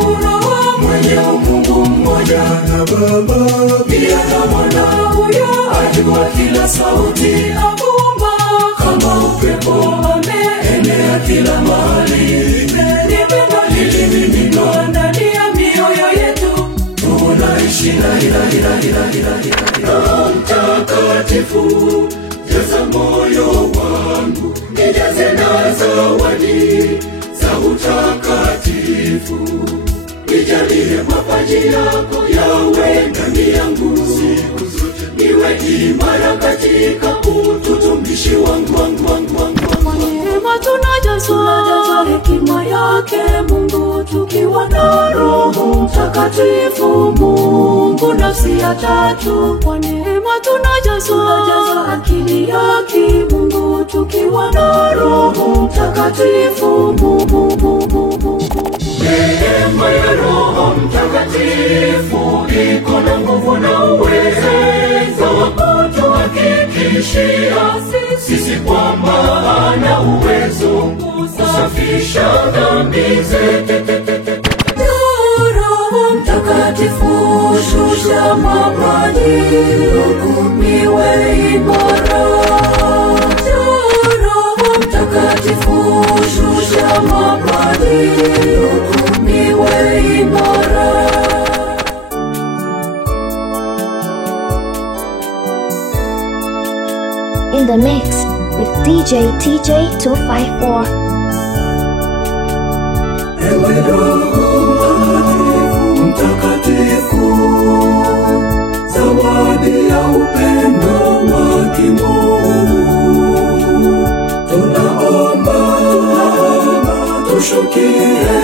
Roho mwenye Mungu mmoja na Baba, pia na Mwana huyo ajua kila sauti aumba, kama upepo ameenea kila mahali. Ni pendo lililomiminiwa ndani ya mioyo yetu, tunaishi na Roho Mtakatifu, jaza moyo wangu, nijaze na zawadi za utakatifu. Nijalie mapaji yako yawe ndani yangu, siku zote niwe imara katika utumishi wangu. Kwa neema tunajazwa hekima yake Mungu, tukiwa na Roho Mtakatifu, Mungu nafsi ya tatu. Kwa neema tunajazwa akili yake Mungu, tukiwa na Roho Mtakatifu. Neema ya Roho Mtakatifu iko na nguvu na uwezo wa kutuhakikishia sisi kwamba ana uwezo kusafisha dhambi zetu. Roho Mtakatifu shusha mapaji niwe imara. Roho Mtakatifu shusha mapaji niwe imara. In the mix with DJ TJ254. Ewe Roho Mtakatifu, zawadi ya upendo wa kimungu, tunaomba tushukie,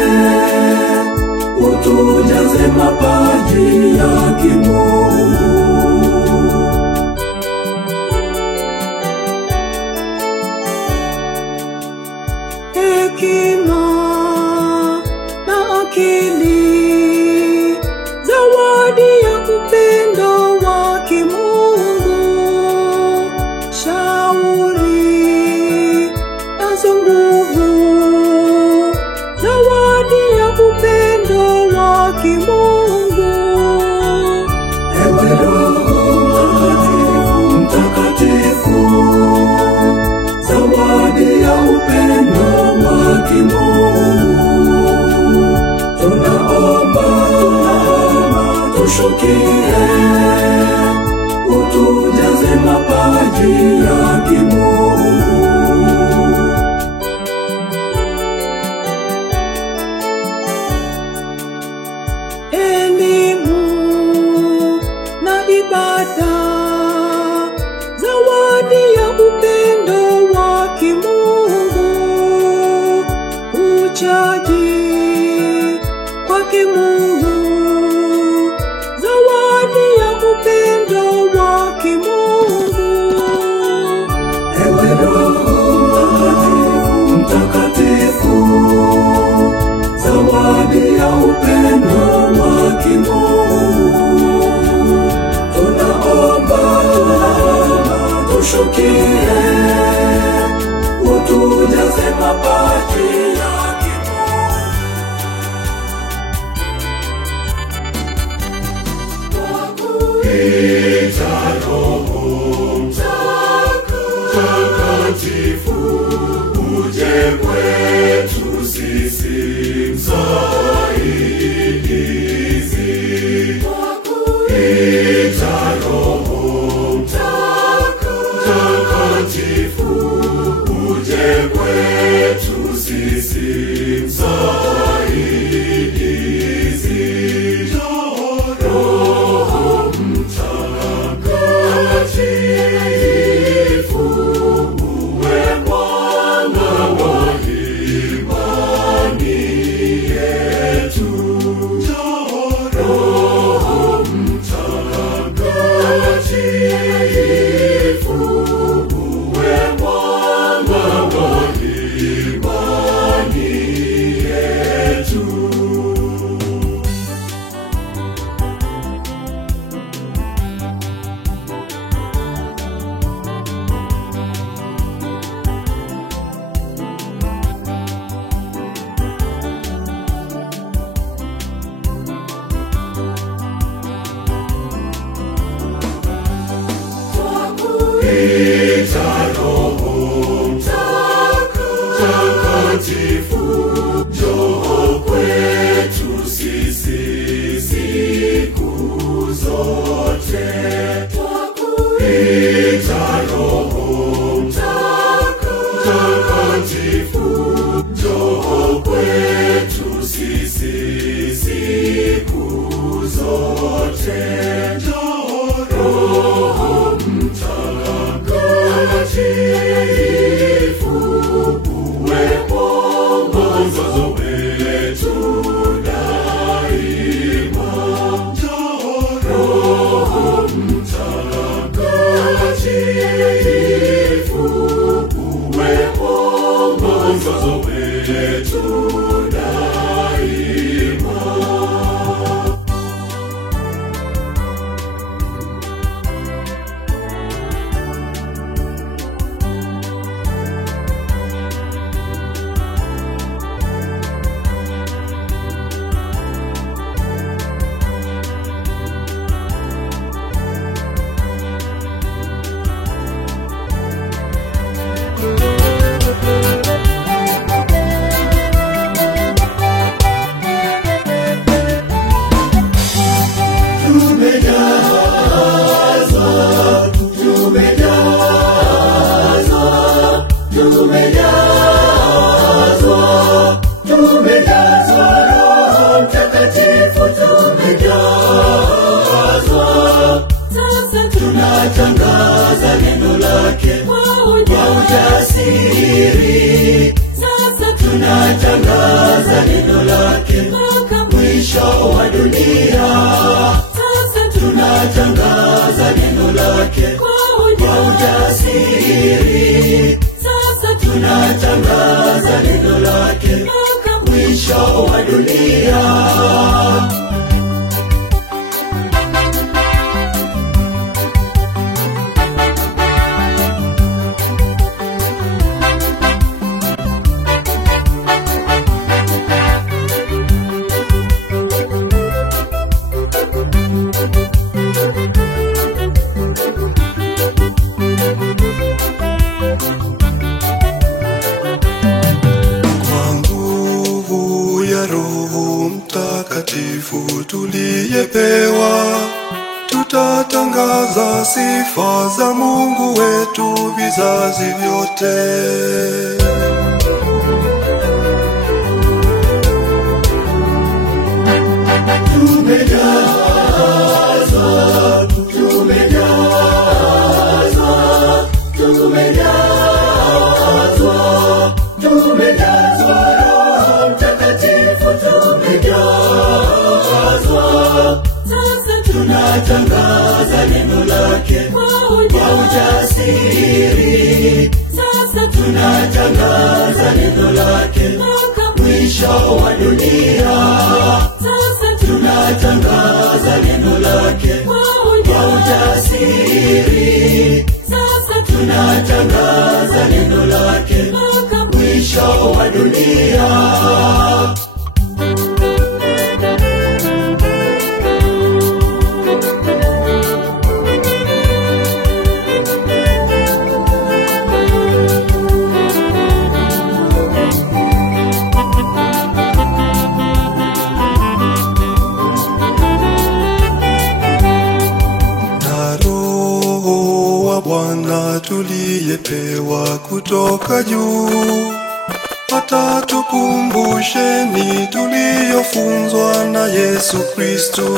utujaze mapaji ya kimungu. Hekima na akili, zawadi ya upendo wa kimungu, shauri nazo nguvu, zawadi ya upendo wa kimungu. Ewe Roho Mtakatifu, zawadi ya upendo wa kimungu, tunaomba tushukie, utujaze mapaji ya kimungu. Elimu na ibada, zawadi ya upendo wa kimungu, uchaji kwa kimungu, zawadi ya upendo wa kimungu. Ewe Roho Mtakatifu, zawadi ya upendo wa kimungu, tunaomba tushukie, utujaze mapaji ya kimungu. Ita Roho Mtakatifu, uje kwetu sisi msaidizi. Ita Roho Mtakatifu, uje kwetu sisi msaidizi. Roho Mtakatifu, uwe Bwana wa imani ita Roho Mtakatifu, njoo kwetu sisi siku zote. Twakuita Roho Mtakatifu, njoo kwetu sisi siku zote. Njoo Roho Mtakatifu, uwepo mwongozo wetu daima. Njoo Roho Mtakatifu, uwepo mwongozo wetu daima. Tunatangaza neno lake kwa ujasiri. Sasa tunatangaza neno lake mpaka mwisho wa dunia. Sasa tunatangaza neno lake kwa ujasiri. Sasa tunatangaza neno lake mpaka mwisho wa dunia. Tuliyepewa, tutatangaza sifa za Mungu wetu vizazi vyote. Tunatangaza neno lake kwa ujasiri. Sasa tunatangaza neno lake mpaka mwisho wa dunia. Sasa tunatangaza neno lake kwa ujasiri. Sasa tunatangaza neno lake mpaka mwisho wa dunia. Bwana tuliyepewa kutoka juu, hata tukumbusheni tuliyofunzwa na Yesu Kristo.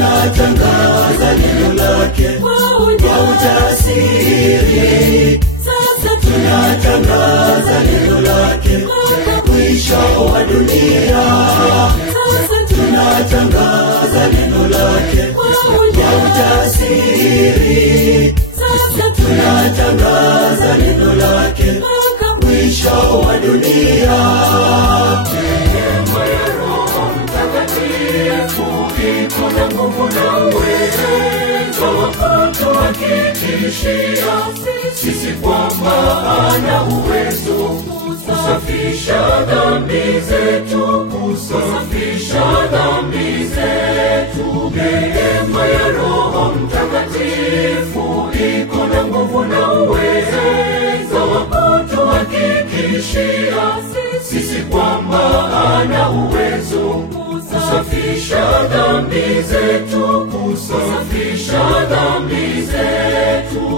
Tunatangaza neno lake kwa ujasiri. Sasa tunatangaza neno lake mpaka mwisho wa dunia. Sasa tunatangaza neno lake kwa ujasiri. Sasa tunatangaza neno lake mpaka mwisho wa dunia. Neema ya Roho iko na nguvu na uwezo wa kutuhakikishia sisi kwamba ana uwezo kusafisha dhambi zetu, kusafisha dhambi zetu. Neema ya Roho Mtakatifu iko na nguvu na uwezo wa kutuhakikishia sisi kwamba ana uwezo kusafisha dhambi zetu, kusafisha dhambi zetu.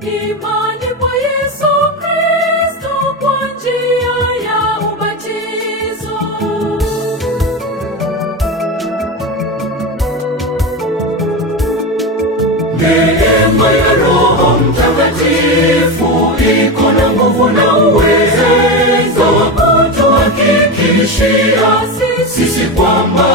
Imani kwa Yesu Kristo kwa njia ya ubatizo. Neema ya Roho Mtakatifu iko na nguvu na uwezo wa kutuhakikishia sisi kwamba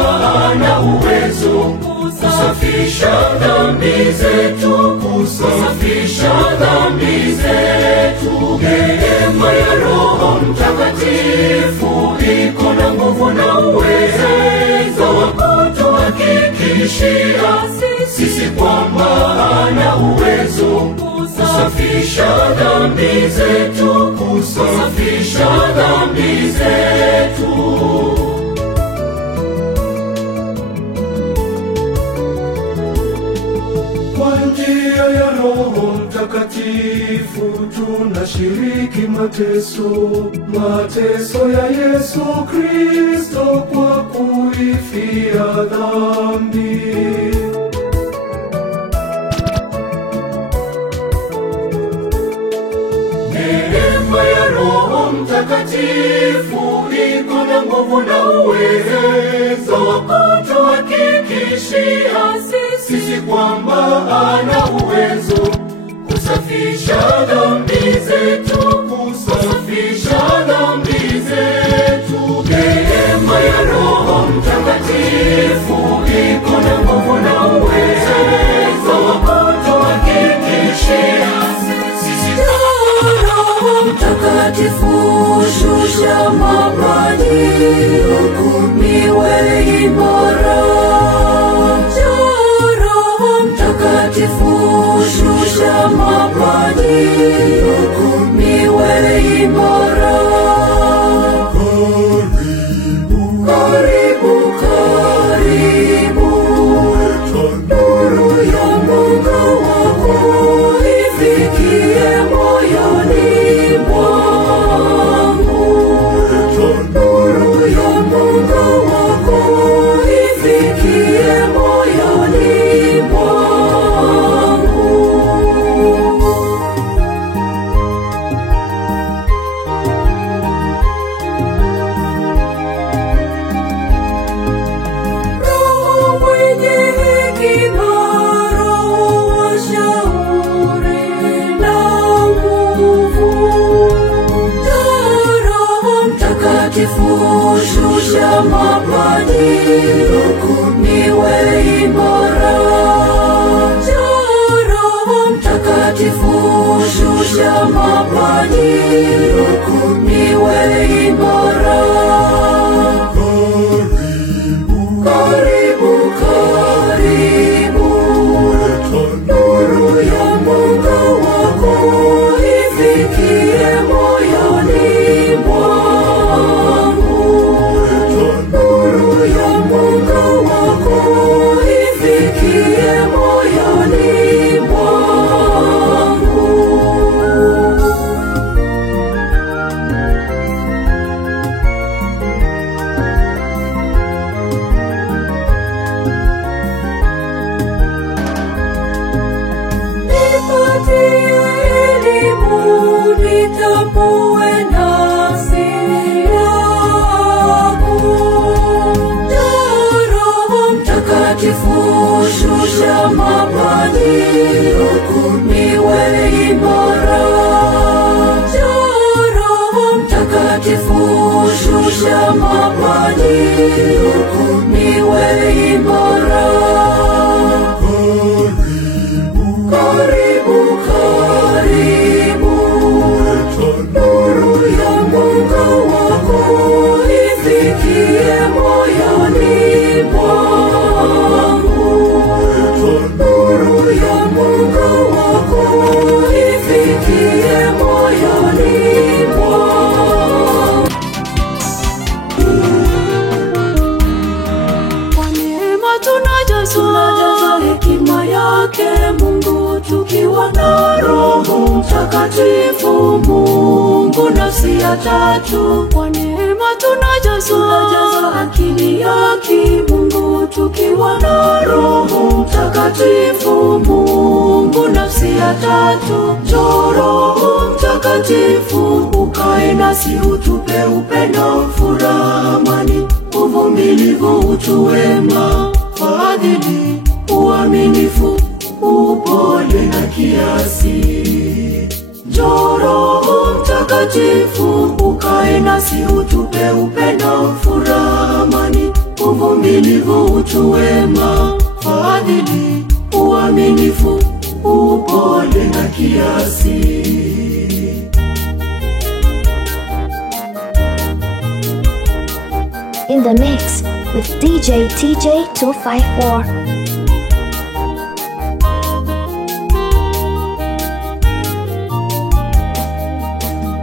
ana uwezo kusafisha dhambi zetu, kusafisha dhambi zetu. Neema ya Roho Mtakatifu iko na nguvu na uwezo wa kutuhakikishia sisi kwamba ana uwezo kusafisha dhambi zetu, kusafisha dhambi zetu. Kwa njia ya Roho Mtakatifu tunashiriki mateso ya Yesu Kristo kwa kuifia dhambi. Neema ya Roho Mtakatifu iko na nguvu na uwezo wa kutuhakikishia sisi kwamba ana uwezo kusafisha dhambi zetu, kusafisha dhambi zetu. Neema ya Roho Mtakatifu iko na nguvu na uwezo wa kutuhakikishia sisi kwamba Roho Mtakatifu shusha mapaji niwe imara. Roho Mtakatifu shusha mapaji niwe imara. Karibu, karibu, nuru ya mwanga wako ifikie moyoni mwangu. Nuru ya mwanga wako ifikie moyoni mwangu. Roho mwenye hekima, Roho wa shauri na nguvu. Roho Mtakatifu shusha mapaji niwe imara. Roho Mtakatifu shusha mapaji niwe imara. Karibu, karibu, nuru ya mwanga wako ifikie moyoni mwangu. Nuru ya mwanga wako ifikie moyoni mwangu. ya tatu. Kwa neema tunajazwa akili ya kimungu, tukiwa na Roho Mtakatifu. Mungu nafsi ya tatu. Njoo Roho Mtakatifu, ukae nasi, utupe upendo, furaha, amani, uvumilivu, utu wema, fadhili, uaminifu, upole na kiasi. Njoo Roho Mtakatifu, ukae nasi, utupe upendo, furaha, amani, uvumilivu, utu wema, fadhili, uaminifu, upole na kiasi. In the mix with DJ TJ 254.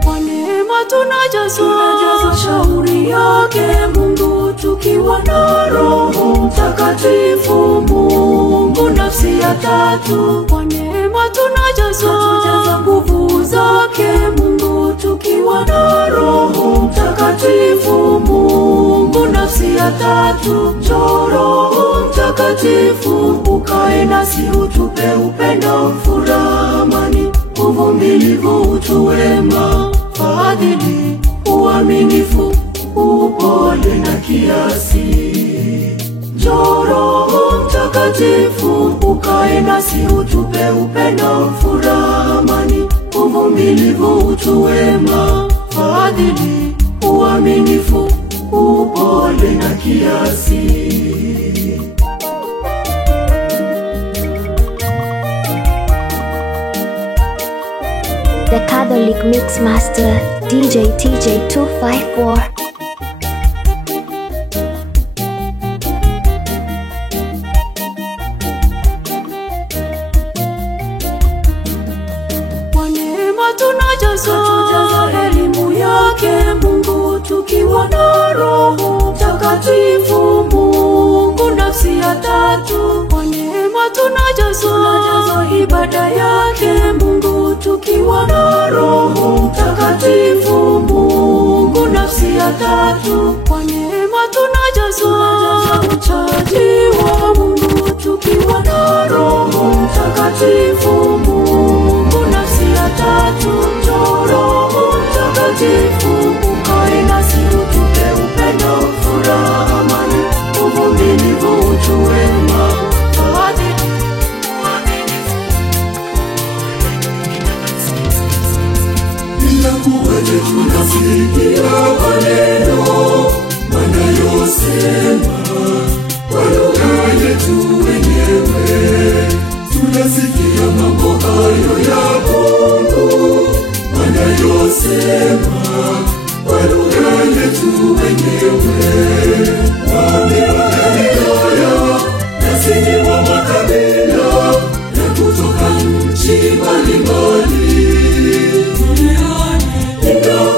Kwa neema tunajazwa shauri yake Mungu, tukiwa na Roho Mtakatifu. Mungu nafsi ya tatu. Kwa neema tunajazwa nguvu zake Mungu, tukiwa na Roho Mtakatifu. Mungu nafsi ya tatu. Njoo Roho Mtakatifu, ukae nasi, utupe upendo, furaha, amani, uvumilivu, utu wema, fadhili, uaminifu, upole na kiasi. Njoo Roho Mtakatifu, ukae nasi, utupe upendo, furaha, amani, uvumilivu, utu wema, fadhili, uaminifu, upole na kiasi. The Catholic Mix Master, DJ TJ 254. Kwa neema tunajazwa elimu yake Mungu, tukiwa na Roho Mtakatifu. Mungu nafsi ya tatu. Kwa neema tunajazwa ibada yake Mungu, tukiwa na Roho Mtakatifu. Mungu nafsi ya tatu. Kwa neema tunajazwa uchaji wa Mungu, tukiwa na Roho Mtakatifu. Mungu nafsi ya tatu. Njoo Roho Mtakatifu, ukae nasi, utupe upendo, furaha, amani, uvumilivu, utu wema, fadhili, uaminifu. Inakuwaje tunasikia maneno wanayosema kwa lugha yetu wenyewe? Tunasikia mambo hayo ya Mungu wanayosema kwa lugha yetu wenyewe. Wameokolewa nasi ni wa makabila na kutoka nchi mbalimbali.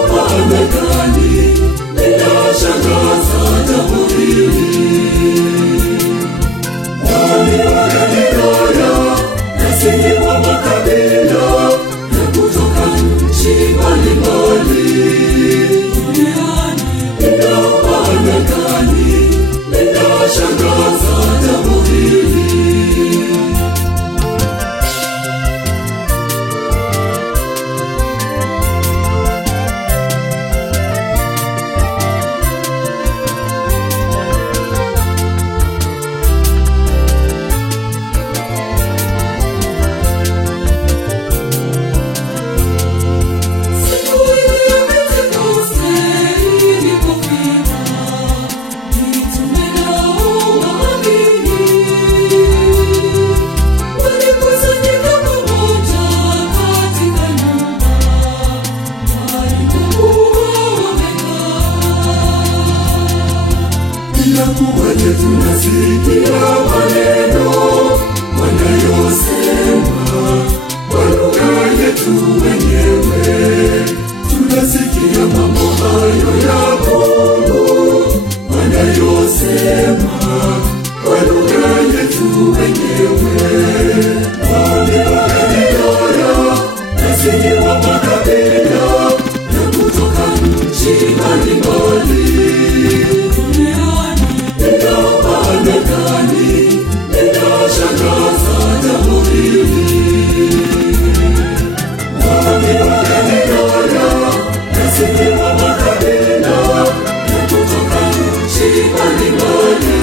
Maana gani linashangaza jambo hili? Wameokolewa nasi ni wa makabila na kutoka nchi mbalimbali. Maana gani linashangaza jambo hili? Inakuwaje tunasikia maneno wanayosema kwa lugha yetu wenyewe? Tunasikia mambo hayo ya Mungu wanayosema kwa lugha yetu wenyewe. Wameokolewa nasi ni wa makabila na kutoka nchi mbalimbali. Nina maana gani? Ninashangaza jambo hili. Wameniona nasifiwa makabila ya kutoka nchi mbalimbali.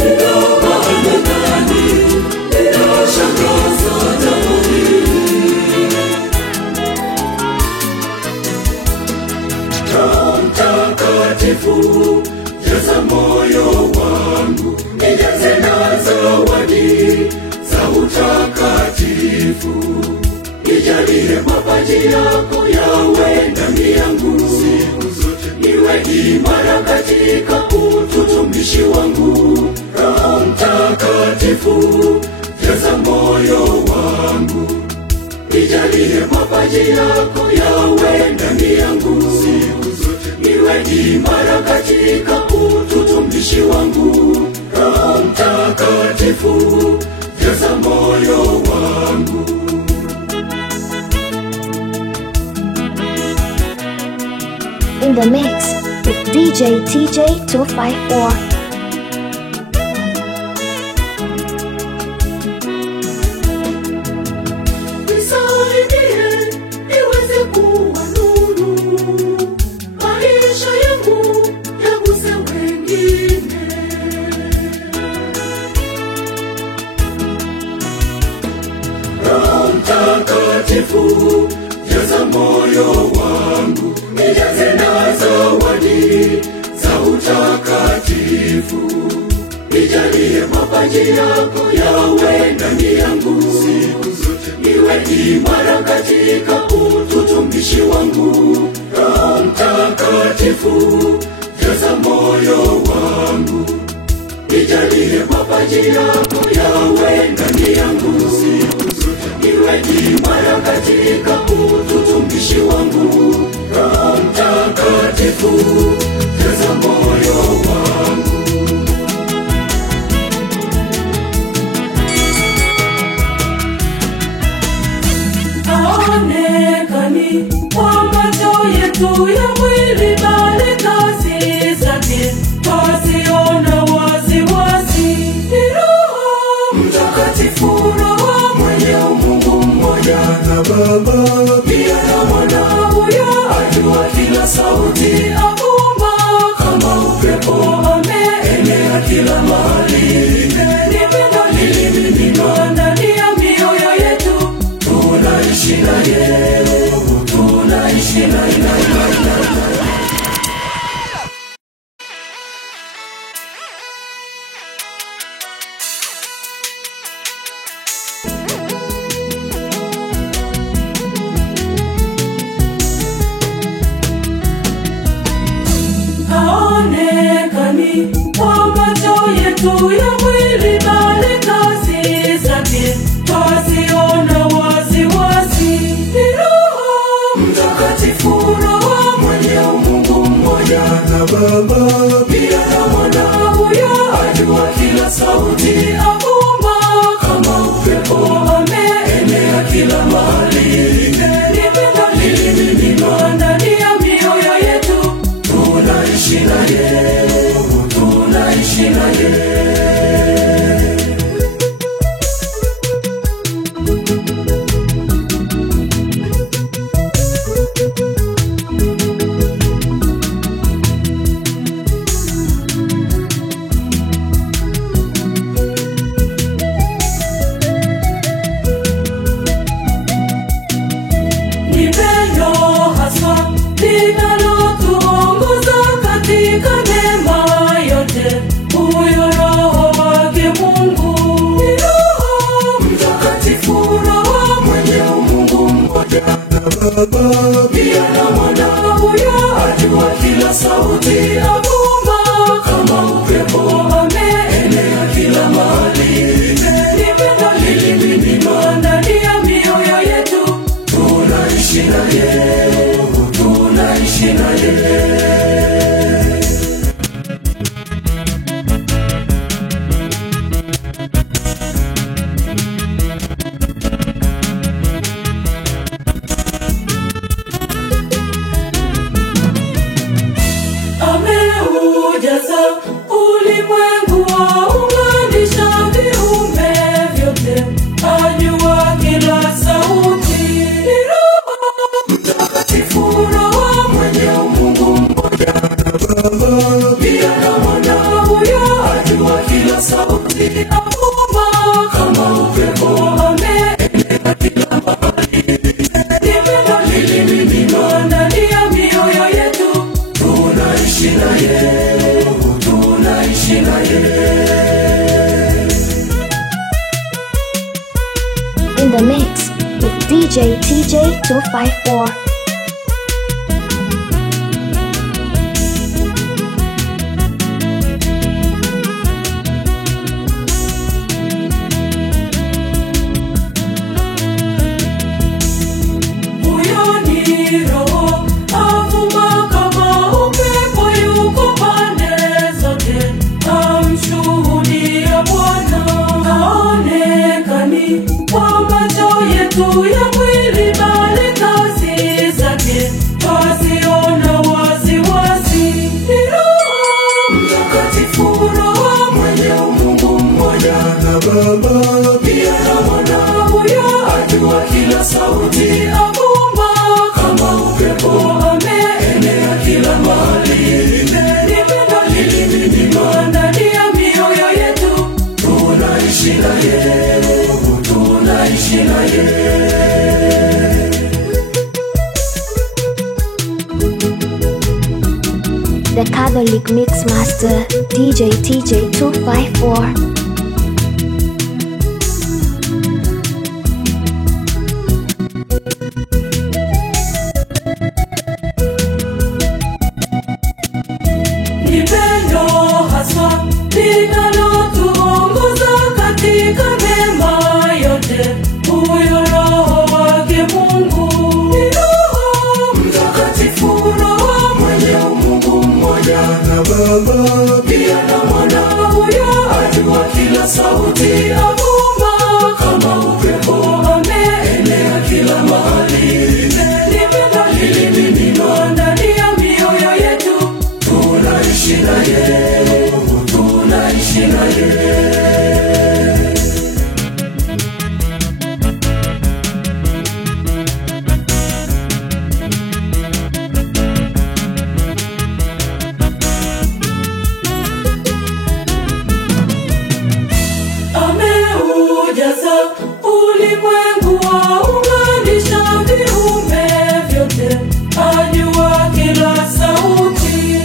Nina maana gani? Ninashangaza jambo hili. Roho Mtakatifu, jaza moyo wangu, nijaze na zawadi za utakatifu. Nijalie mapaji yako yawe ndani yangu, siku zote niwe imara katika utumishi wangu. Roho Mtakatifu, jaza moyo wangu, nijalie mapaji yako yawe ndani yangu, siku zote niwe imara katika utumishi wangu. Roho Mtakatifu, jaza moyo wangu. In the mix with DJ TJ254. Nisaidie niweze kuwa nuru, maisha yangu yaguse wengine. Roho Mtakatifu, jaza moyo wangu, nijaze na zawadi za utakatifu. Nijalie mapaji yako yawe ndani yangu, siku zote niwe imara katika utumishi wangu. Roho Mtakatifu, jaza moyo wangu, nijalie mapaji yako yawe ndani yangu, siku zote niwe imara katika utumishi wangu. Roho Mtakatifu, jaza moyo wangu. Haonekani kwa macho yetu ya mwili, bali kazi zake twaziona waziwazi. Ni Roho Mtakatifu, Roho mwenye Mungu mmoja na Baba, pia na Mwana, huyo ajua kila sauti, avuma kama upepo, ameenea kila mahali. Ni pendo lilimiminwa ndani ya mioyo yetu, tunaishi naye, tunaishi naye. haonekani kwa macho yetu ya mwili, bali kazi zake twaziona waziwazi. Ni Roho Mtakatifu, Roho mwenye Mungu mmoja na Baba, pia na Mwana, huyo ajua kila sauti, avuma kama upepo, ameenea kila mahali. Ni pendo lilimiminwa ndani ya mioyo yetu, tunaishi naye, tunaishi naye. ni pendo haswa linalotuongoza katika mema yote, huyo Roho wake Mungu. Ni Roho Mtakatifu, Roho mwenye Mungu mmoja na Baba, pia na Mwana, huyo ajua kila sauti, avuma kama upepo, ameenea kila mahali. Ni pendo lilimiminwa ndani ya mioyo yetu, tunaishi naye, tunaishi naye. TJ254. Huyo ni Roho avuma kama upepo, yuko pande zote, amshuhudia Bwana. Haonekani kwa macho yetu ya mwili, bali kazi zake twaziona wazi wazi. Ni Roho Mtakatifu, Roho mwenye Mungu mmoja na Baba, pia na Mwana. Huyo ajua kila sauti, avuma kama upepo, ameenea kila mahali. Nipendo lilimiminika ndani ya mioyo yetu, tunaishi naye, tunaishi naye. The Catholic Mix Master, DJ TJ254. Ni pendo haswa linalotuongoza katika mema yote, huyo Roho wake Mungu. Ni Roho Mtakatifu, Roho mwenye Mungu mmoja na Baba, pia na Mwana. Huyo ajua kila sauti, avuma kama upepo, ameenea kila mahali. Nipendo lilimiminika ndani ya mioyo yetu, tunaishi naye, tunaishi naye. Ameujaza ulimwengu, waunganisha viumbe vyote, ajua kila sauti.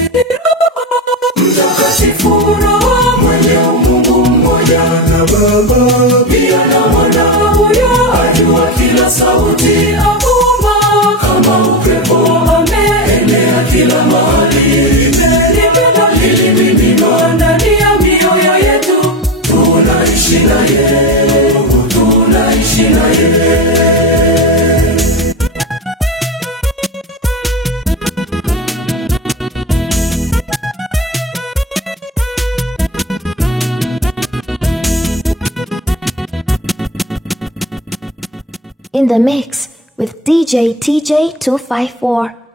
Mtakatifu, Roho mwenye Mungu mmoja na Baba, pia na Mwana. Huyo ajua kila sauti, avuma kama upepo, ameenea kila mahali. Nipendo lilimiminika ndani ya mioyo yetu, tunaishi naye, tunaishi naye. In the mix with DJ TJ254.